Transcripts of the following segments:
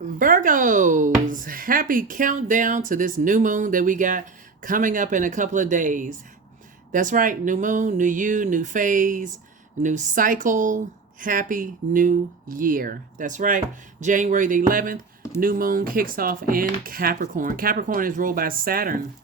Virgos, happy countdown to this new moon that we got coming up in a couple of days. That's right, new moon, new you, new phase, new cycle. Happy new year. That's right, January the 11th, new moon kicks off in Capricorn. Capricorn is ruled by Saturn.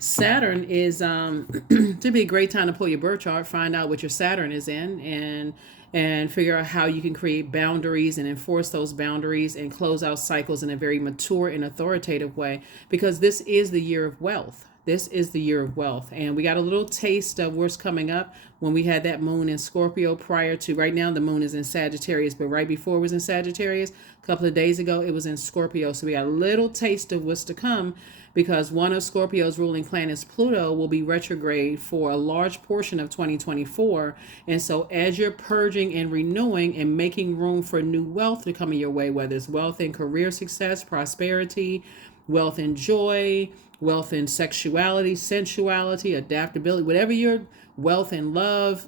Saturn is to be a great time to pull your birth chart, find out what your Saturn is in, and figure out how you can create boundaries and enforce those boundaries and close out cycles in a very mature and authoritative way. Because this is the year of wealth. This is the year of wealth, and we got a little taste of what's coming up when we had that moon in Scorpio. Prior to right now, the moon is in Sagittarius, but right before it was in Sagittarius, a couple of days ago, it was in Scorpio. So we got a little taste of what's to come, because one of Scorpio's ruling planets, Pluto, will be retrograde for a large portion of 2024. And so as you're purging and renewing and making room for new wealth to come in your way, whether it's wealth in career success, prosperity, wealth in joy, wealth in sexuality, sensuality, adaptability, whatever your wealth in love,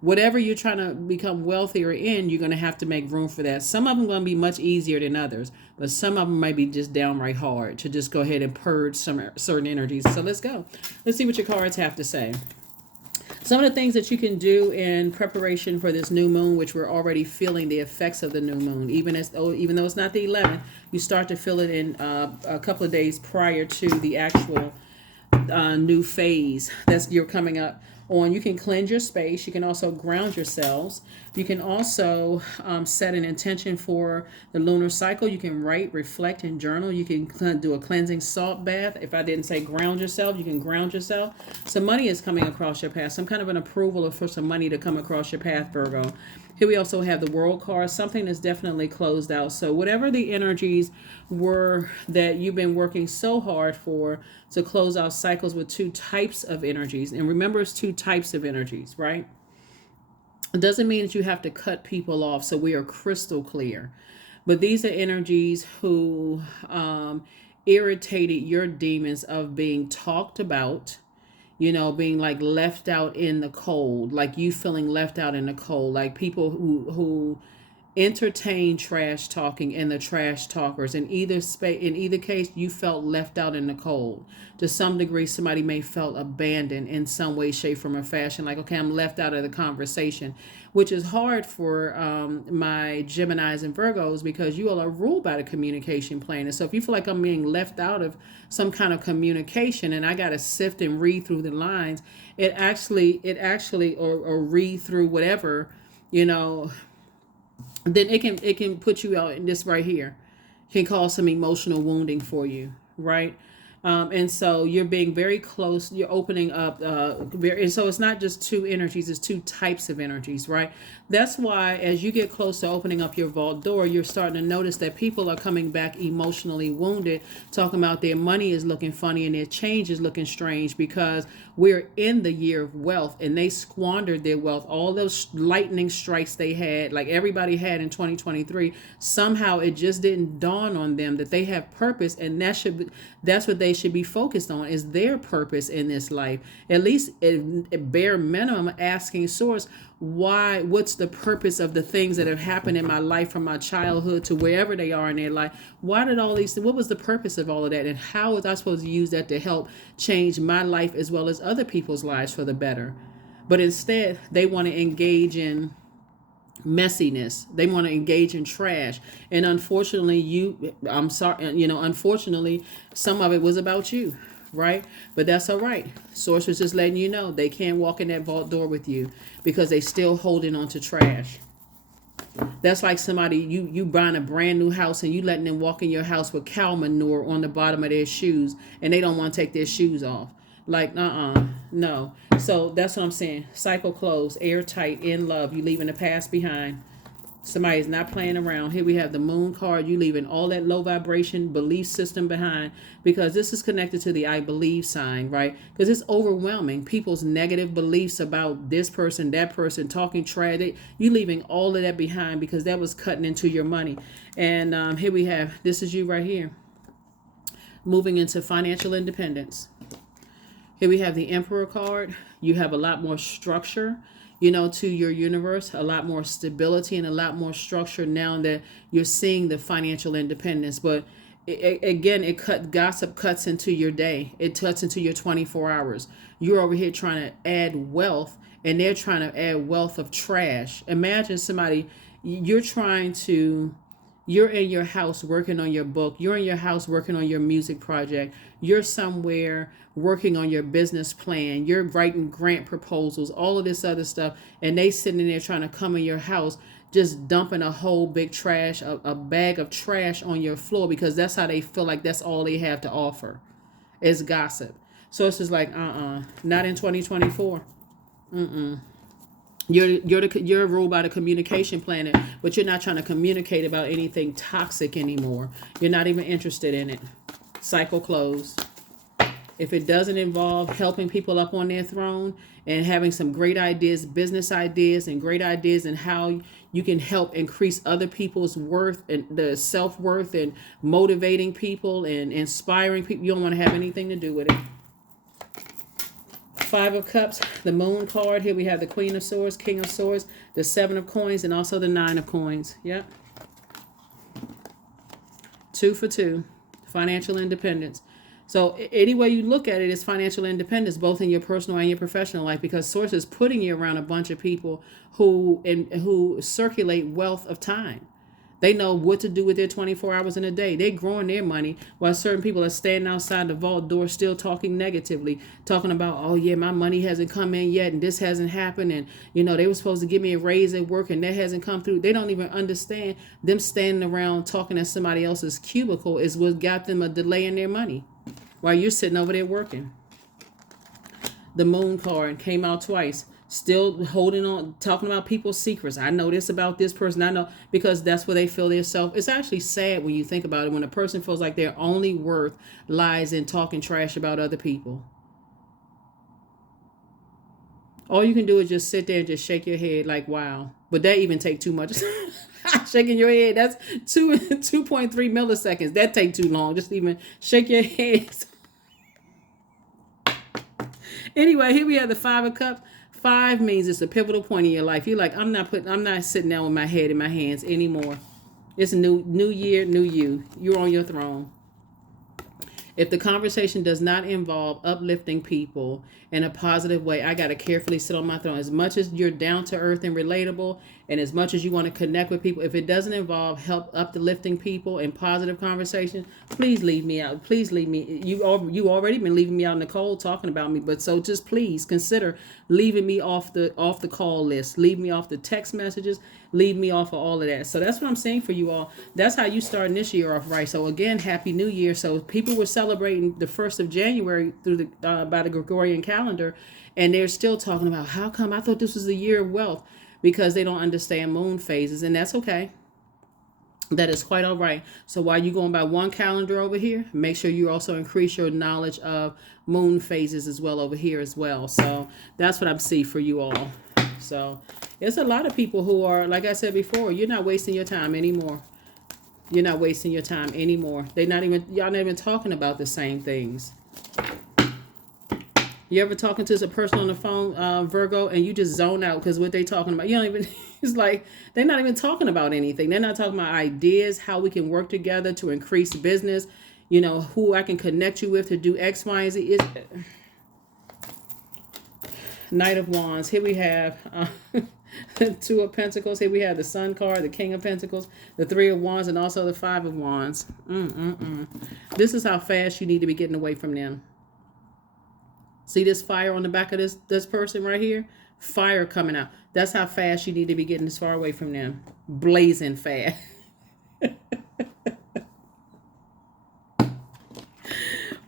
whatever you're trying to become wealthier in, you're going to have to make room for that. Some of them are going to be much easier than others, but some of them might be just downright hard to just go ahead and purge some certain energies. So let's go. Let's see what your cards have to say. Some of the things that you can do in preparation for this new moon, which we're already feeling the effects of the new moon, even though it's not the 11th, you start to feel it in a couple of days prior to the actual new phase that's you're coming up on. You can cleanse your space. You can also ground yourselves. You can also set an intention for the lunar cycle. You can write, reflect, and journal. You can do a cleansing salt bath. If I didn't say ground yourself, you can ground yourself. Some money is coming across your path. Some kind of an approval for some money to come across your path, Virgo. Here we also have the World card. Something that's definitely closed out. So whatever the energies were that you've been working so hard for to close out cycles with two types of energies. And remember, it's two types of energies, right? It doesn't mean that you have to cut people off. So we are crystal clear. But these are energies who irritated your demons of being talked about, being like left out in the cold, like you feeling left out in the cold, like people who entertain trash talking and the trash talkers. In either case, you felt left out in the cold. To some degree, somebody may felt abandoned in some way, shape, form, or fashion. Like, okay, I'm left out of the conversation, which is hard for my Geminis and Virgos, because you all are ruled by the communication plane. And so if you feel like I'm being left out of some kind of communication and I got to sift and read through the lines, it actually, or read through whatever, then it can put you out in this right here, can cause some emotional wounding for you, right? And so you're being very close. You're opening up, and so it's not just two energies; it's two types of energies, right? That's why as you get close to opening up your vault door, you're starting to notice that people are coming back emotionally wounded, talking about their money is looking funny and their change is looking strange, because we're in the year of wealth and they squandered their wealth. All those lightning strikes they had, like everybody had in 2023, somehow it just didn't dawn on them that they have purpose, and that's what they should be focused on, is their purpose in this life. At least at bare minimum, asking source, what's the purpose of the things that have happened in my life from my childhood to wherever they are in their life? What was the purpose of all of that, and how was I supposed to use that to help change my life as well as other people's lives for the better? But instead, they want to engage in messiness. They want to engage in trash. And unfortunately, unfortunately, some of it was about you, right? But that's all right. Source was just letting you know they can't walk in that vault door with you because they still holding on to trash. That's like somebody, you buying a brand new house and you letting them walk in your house with cow manure on the bottom of their shoes, and they don't want to take their shoes off. Like, no. So that's what I'm saying. Cycle closed, airtight, in love. You leaving the past behind. Somebody's not playing around. Here we have the moon card. You leaving all that low vibration belief system behind, because this is connected to the I believe sign, right? Because it's overwhelming. People's negative beliefs about this person, that person, talking trash. You leaving all of that behind because that was cutting into your money. And here we have, this is you right here, moving into financial independence. Here we have the Emperor card. You have a lot more structure. to your universe, a lot more stability and a lot more structure now that you're seeing the financial independence. But gossip cuts into your day. It cuts into your 24 hours. You're over here trying to add wealth, and they're trying to add wealth of trash. Imagine somebody, you're trying to, you're in your house working on your book. You're in your house working on your music project. You're somewhere working on your business plan. You're writing grant proposals, all of this other stuff. And they sitting in there trying to come in your house, just dumping a whole big trash, a bag of trash on your floor, because that's how they feel like that's all they have to offer is gossip. So it's just like, not in 2024. You're ruled by the communication planet, but you're not trying to communicate about anything toxic anymore. You're not even interested in it. Cycle closed. If it doesn't involve helping people up on their throne and having some great ideas, business ideas, and great ideas and how you can help increase other people's worth and the self-worth and motivating people and inspiring people, you don't want to have anything to do with it. Five of Cups, the Moon card. Here we have the Queen of Swords, King of Swords, the Seven of Coins, and also the Nine of Coins. Yep. 2 for 2. Financial independence. So any way you look at it is financial independence, both in your personal and your professional life, because Source is putting you around a bunch of people who circulate wealth of time. They know what to do with their 24 hours in a day. They're growing their money while certain people are standing outside the vault door still talking negatively, talking about, oh yeah, my money hasn't come in yet and this hasn't happened. And, they were supposed to give me a raise at work and that hasn't come through. They don't even understand them standing around talking at somebody else's cubicle is what got them a delay in their money while you're sitting over there working. The Moon card came out twice. Still holding on, talking about people's secrets. I know this about this person. I know, because that's where they feel their self. It's actually sad when you think about it, when a person feels like their only worth lies in talking trash about other people. All you can do is just sit there and just shake your head like, wow. But that even take too much. Shaking your head, that's 2.3 milliseconds. That take too long. Just even shake your head. Anyway, here we have the Five of Cups. 5 means it's a pivotal point in your life. You're like, I'm not sitting down with my head in my hands anymore. It's a new year, new you. You're on your throne. If the conversation does not involve uplifting people in a positive way, I got to carefully sit on my throne. As much as you're down to earth and relatable, and as much as you want to connect with people, if it doesn't involve uplifting people in positive conversation, please leave me out. Please leave me. You already been leaving me out in the cold talking about me, but so just please consider leaving me off the call list. Leave me off the text messages. Leave me off of all of that. So that's what I'm saying for you all. That's how you starting this year off right. So again, Happy New Year. So people were celebrating the 1st of January through by the Gregorian calendar, and they're still talking about, how come I thought this was the year of wealth? Because they don't understand moon phases, and that's okay. That is quite all right. So while you're going by one calendar over here, make sure you also increase your knowledge of moon phases as well over here as well. So that's what I see for you all. So there's a lot of people who are, like I said before, you're not wasting your time anymore. You're not wasting your time anymore. Y'all not even talking about the same things. You ever talking to a person on the phone, Virgo, and you just zone out because what they talking about, you don't even, it's like, they're not even talking about anything. They're not talking about ideas, how we can work together to increase business, who I can connect you with to do X, Y, and Z. Knight of Wands. Here we have the 2 of Pentacles. Here we have the Sun card, the King of Pentacles, the 3 of Wands, and also the 5 of Wands. This is how fast you need to be getting away from them. See this fire on the back of this person right here? Fire coming out. That's how fast you need to be getting as far away from them. Blazing fast.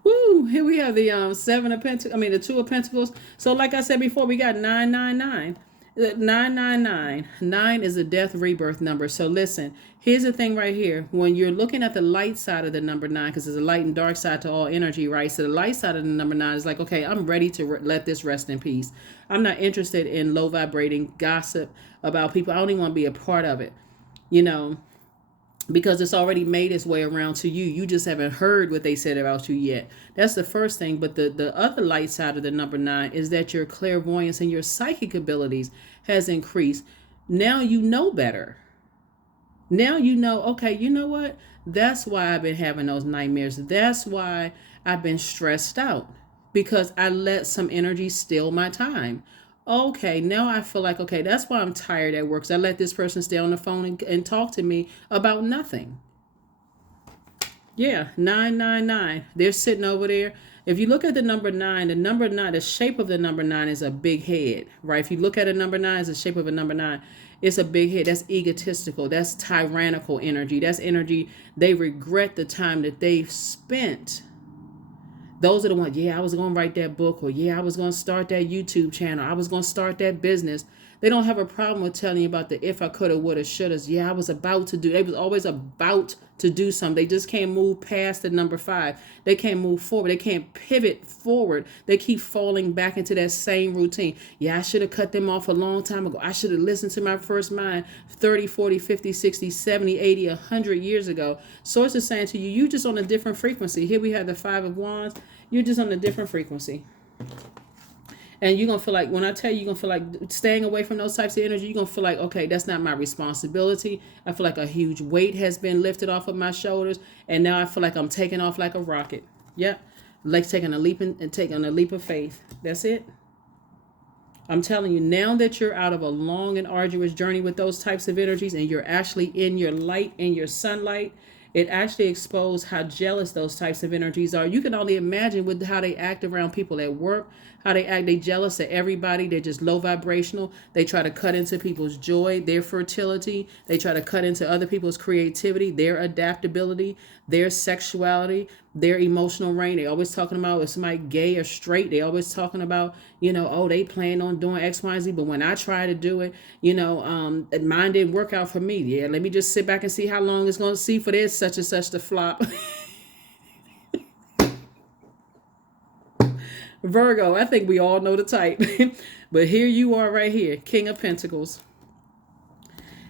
Woo! Here we have the the 2 of Pentacles. So like I said before, we got 999. 999. 9 is a death rebirth number. So listen, here's the thing right here. When you're looking at the light side of the number 9, because there's a light and dark side to all energy, right? So the light side of the number 9 is like, okay, I'm ready to let this rest in peace. I'm not interested in low vibrating gossip about people. I don't even want to be a part of it. because it's already made its way around to you. You just haven't heard what they said about you yet. That's the first thing. But the other light side of the number 9 is that your clairvoyance and your psychic abilities has increased. Now you know better. Now you know, okay, you know what? That's why I've been having those nightmares. That's why I've been stressed out, because I let some energy steal my time. Okay, now I feel like, okay, that's why I'm tired at work. 'Cause I let this person stay on the phone and talk to me about nothing. Yeah, 999. They're sitting over there. If you look at the number 9, the shape of the number 9 is a big head, right? If you look at a number 9 as the shape of a number 9, it's a big head. That's egotistical. That's tyrannical energy. That's energy they regret the time that they've spent. Those are the ones, yeah, I was going to write that book, or yeah, I was going to start that YouTube channel. I was going to start that business. They don't have a problem with telling you about the if I coulda, woulda, shouldas. Yeah, I was about to do. They was always about to do something. They just can't move past the number 5. They can't move forward. They can't pivot forward. They keep falling back into that same routine. Yeah, I should have cut them off a long time ago. I should have listened to my first mind 30, 40, 50, 60, 70, 80, 100 years ago. Source is saying to you, you just on a different frequency. Here we have the 5 of Wands. You're just on a different frequency. And you're going to feel like, when I tell you, you're going to feel like staying away from those types of energy, you're going to feel like, okay, that's not my responsibility. I feel like a huge weight has been lifted off of my shoulders. And now I feel like I'm taking off like a rocket. Yep. Like taking a leap and taking a leap of faith. That's it. I'm telling you, now that you're out of a long and arduous journey with those types of energies, and you're actually in your light, in your sunlight, it actually exposed how jealous those types of energies are. You can only imagine with how they act around people at work, how they act. They jealous of everybody. They're just low vibrational. They try to cut into people's joy, their fertility. They try to cut into other people's creativity, their adaptability, their sexuality, their emotional range. They always talking about if somebody gay or straight. They always talking about, oh, they plan on doing X, Y, and Z. But when I try to do it, mine didn't work out for me. Yeah, let me just sit back and see how long it's going to see for this such and such to flop. Virgo, I think we all know the type. But here you are right here, King of Pentacles.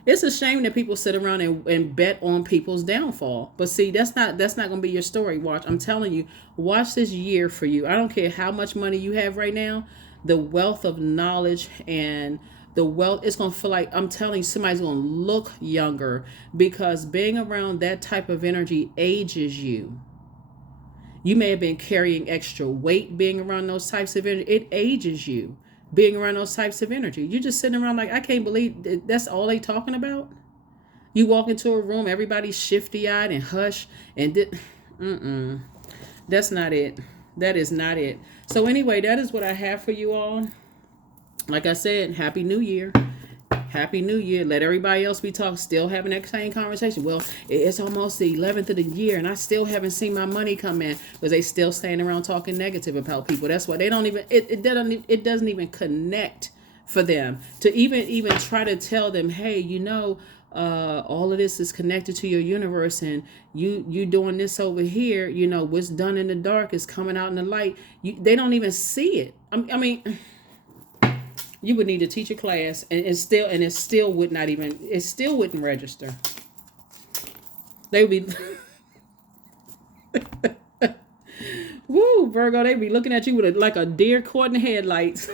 It's a shame that people sit around and bet on people's downfall. But see, that's not going to be your story. Watch, I'm telling you, watch this year for you. I don't care how much money you have right now. The wealth of knowledge and the wealth, it's going to feel like, I'm telling you, somebody's going to look younger, because being around that type of energy ages you. You may have been carrying extra weight being around those types of energy. It ages you being around those types of energy. You're just sitting around like, I can't believe that's all they talking about. You walk into a room, everybody's shifty-eyed and hush. And that's not it. That is not it. So anyway, that is what I have for you all. Like I said, Happy New Year. Happy New Year. Let everybody else be talking, still having that same conversation. Well, it's almost the 11th of the year and I still haven't seen my money come in, because they still standing around talking negative about people. That's why they don't even, it doesn't even connect for them to even try to tell them, hey, all of this is connected to your universe, and you doing this over here, what's done in the dark is coming out in the light. They don't even see it. I mean, you would need to teach a class, and it still wouldn't register. They would be woo, Virgo, they'd be looking at you with like a deer caught in the headlights.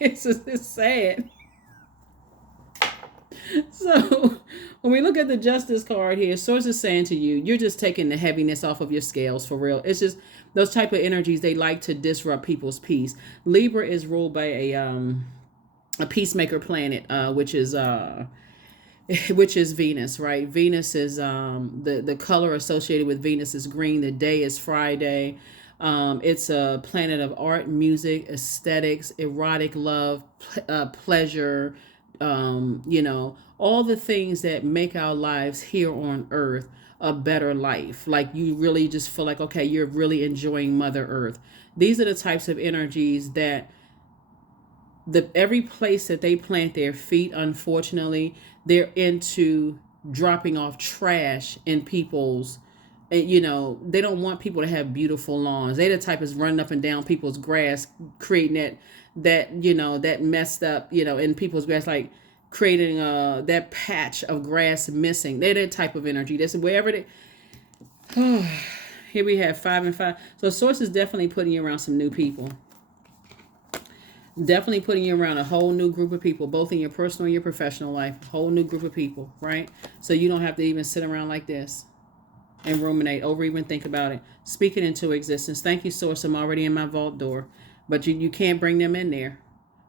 It's sad. So when we look at the Justice card here, Source is saying to you, you're just taking the heaviness off of your scales for real. It's just those type of energies, they like to disrupt people's peace. Libra is ruled by a peacemaker planet, which is Venus, right? Venus is the color associated with Venus is green. The day is Friday. It's a planet of art, music, aesthetics, erotic love, pleasure, all the things that make our lives here on earth a better life. Like, you really just feel like, okay, you're really enjoying Mother Earth. These are the types of energies that every place that they plant their feet, unfortunately, they're into dropping off trash in people's, they don't want people to have beautiful lawns. They the type is running up and down people's grass, creating that messed up, in people's grass, like creating that patch of grass missing. They're that type of energy. That's wherever they. Here we have 5 and 5. So source is definitely putting you around some new people. Definitely putting you around a whole new group of people, both in your personal and your professional life. A whole new group of people, right? So you don't have to even sit around like this and ruminate over, even think about it. Speak it into existence. Thank you, source. I'm already in my vault door. But you can't bring them in there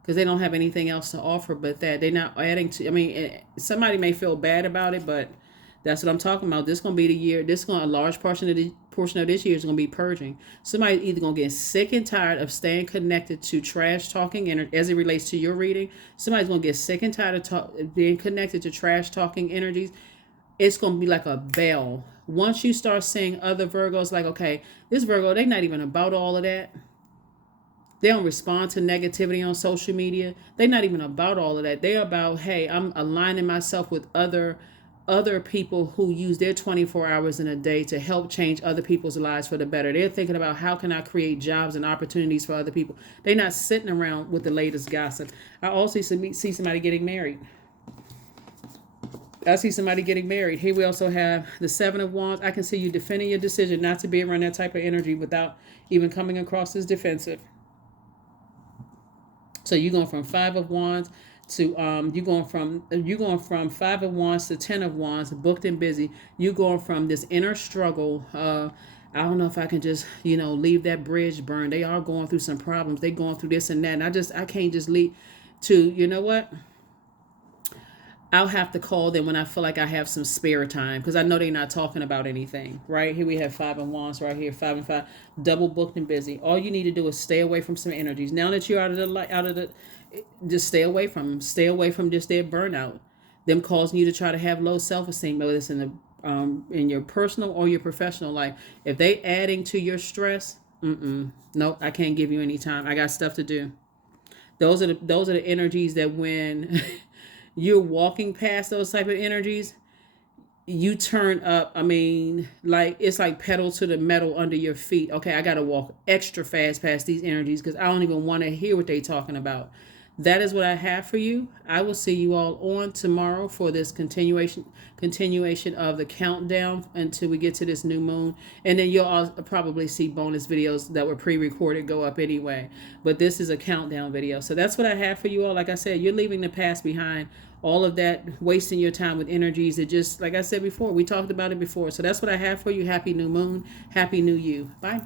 because they don't have anything else to offer but that. They're not adding to, I mean, somebody may feel bad about it, but that's what I'm talking about. This is going to be the year. A large portion of this year is going to be purging. Somebody's either going to get sick and tired of staying connected to trash talking energy as it relates to your reading. Somebody's going to get sick and tired of being connected to trash talking energies. It's going to be like a bell. Once you start seeing other Virgos, like, okay, this Virgo, they're not even about all of that. They don't respond to negativity on social media. They're not even about all of that. They're about, hey, I'm aligning myself with other people who use their 24 hours in a day to help change other people's lives for the better. They're thinking about how can I create jobs and opportunities for other people. They're not sitting around with the latest gossip. I also see somebody getting married. I see somebody getting married. Here we also have the 7 of Wands. I can see you defending your decision not to be around that type of energy without even coming across as defensive. So you're going from 5 of Wands to you're going from 5 of Wands to 10 of Wands, booked and busy. You're going from this inner struggle. I don't know if I can just, leave that bridge burn. They are going through some problems. They going through this and that. And I can't just leave to, you know what? I'll have to call them when I feel like I have some spare time because I know they're not talking about anything, right? Here we have 5 of Wands right here, 5 and 5, double booked and busy. All you need to do is stay away from some energies. Now that you're out of the just stay away from them. Stay away from just their burnout, them causing you to try to have low self-esteem, whether it's in your personal or your professional life. If they adding to your stress, nope, I can't give you any time. I got stuff to do. Those are the energies that when you're walking past those type of energies, you turn up. I mean, like it's like pedal to the metal under your feet. Okay, I got to walk extra fast past these energies because I don't even want to hear what they're talking about. That is what I have for you. I will see you all on tomorrow for this continuation of the countdown until we get to this new moon. And then you'll all probably see bonus videos that were pre-recorded go up anyway. But this is a countdown video. So that's what I have for you all. Like I said, you're leaving the past behind. All of that, wasting your time with energies that just, like I said before, we talked about it before. So that's what I have for you. Happy new moon. Happy new you. Bye.